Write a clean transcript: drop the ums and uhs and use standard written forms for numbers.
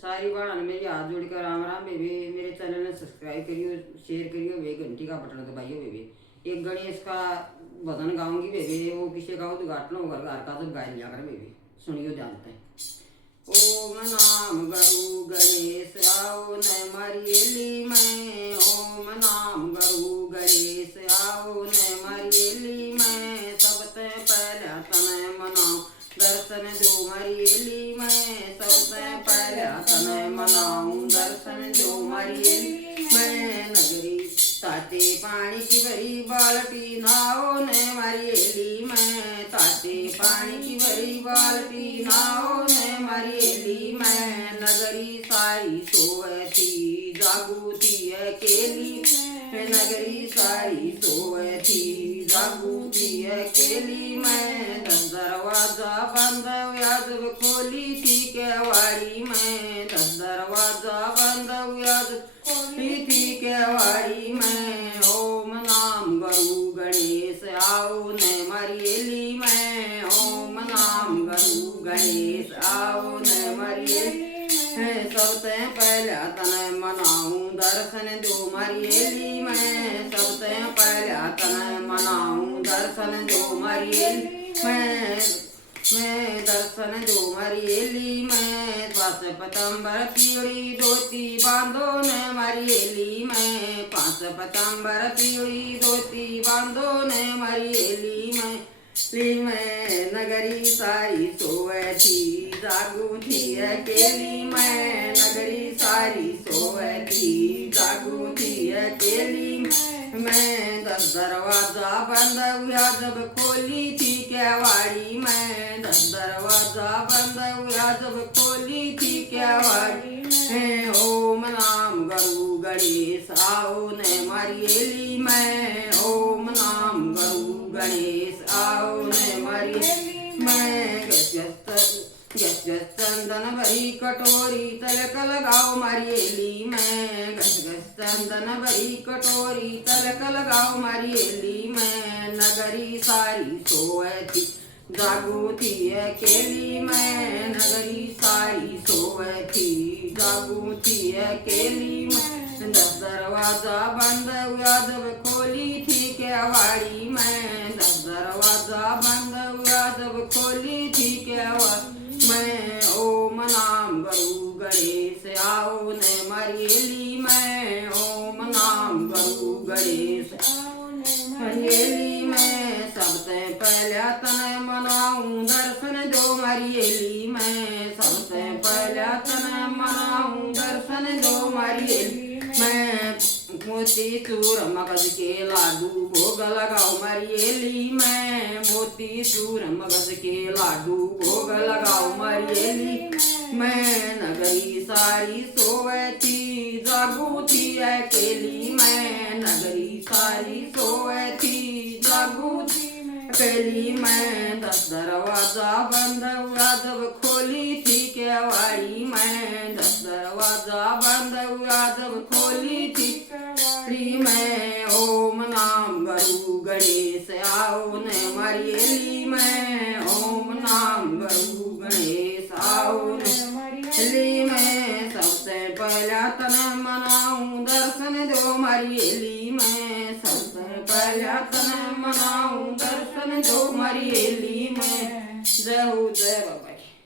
सारी बाणा ने मेरी हाथ जोड़कर राम राम बेबी। मेरे चैनल ने सब्सक्राइब करियो, शेयर करियो वे, घंटी का बटन दबाइयो बेबी। एक गणेश का भजन गाऊंगी बेबी, वो किसी का उद्घाटन होगा घर का, जब गाय लिया कर बेबी, सुनियो जानते हैं। ओम नाम गरु गणेश आओ न मरियली में, ओम नाम गरु गणेश आओ न मरियली में, सबसे पहले तने मनाओ दर्शन दो मरियली में, सबसे पहले तने मनाऊं दर्शन दो मरियली में। नगरी ताते पानी की भरी बाल्टी नाओ ने मरियली में, ताते पानी की भरी बाल्टी नाओ ने मरियली में। नगरी सारी सोए थी जागू थी अकेली, नगरी सारी सोए थी जागू थी अकेली में। दरवाजा बंद हुआ जब खोली थी केवाड़ी में, दरवाजा बंद हुआ जब खोली थी केवाड़ी में। ओम नाम गरु गणेश आओ न मरियली में, ओम नाम गरु गणेश आओ न मरियली। सबसे पहले तने मनाऊं दर्शन दो मरियली में, सबसे पहले तने मनाऊं दर्शन दो मरियली में। मैं दर्शन दो मरियली में, पाँच पतंबर पीड़ी धोती बांधो न मरियली में, पाँच पतंबर पीड़ी धोती बांधो न मरियली में। नगरी सारी सोए थी जागू थी अकेली में, नगरी सारी सोए थी जागू थी अकेली में। दरवाजा बंद हुआ जब खोली थी केवाड़ी में, दरवाजा बंद हुआ जब खोली थी केवाड़ी में। ओम नाम गरु गणेश आओ न मरियली में, ओम नाम गरु गणेश आओ न मरियली में। गस गस चंदन भरी कटोरी तलक लगाओ मरियली में, गस गस चंदन भरी कटोरी तलक लगाओ मरियली में। नगरी सारी सोए थी जागू थी अकेली में, नगरी सारी सोए थी जागू थी अकेली में। दरवाजा बंद हुआ जब खोली थी केवाड़ी में, दरवाजा बंद हुआ जब खोली थी केवाड़ी में। ओम नाम गरु गणेश आओ न मरियली में, ओम नाम गरु गणेश आओ न मरियली में। सबसे पहले तने मनाऊं दर्शन दो मरियली में, सबसे पहले तने मनाऊं दर्शन दो मरियली में। मोती चूर मगज के लाडू भोग लगाओ मरियली में, मोती चूर मगज के लाडू भोग लगाओ मरियली में। नगरी सारी सोए थी जागू थी अकेली में, नगरी सारी सोए थी जागू थी अकेली में। दरवाजा बंद हुआ जब खोली थी केवाड़ी में, दरवाजा बंद हुआ जब खोली थी में। ओम नाम गरु गणेश आओ न मरियली में, ओम नाम गरु गणेश आओ न मरियली में। सबसे पहला तने मनाऊं दर्शन दो मरियली में, सबसे पहला तने मनाऊं दर्शन दो मरियली में। जय हो जय बाबा।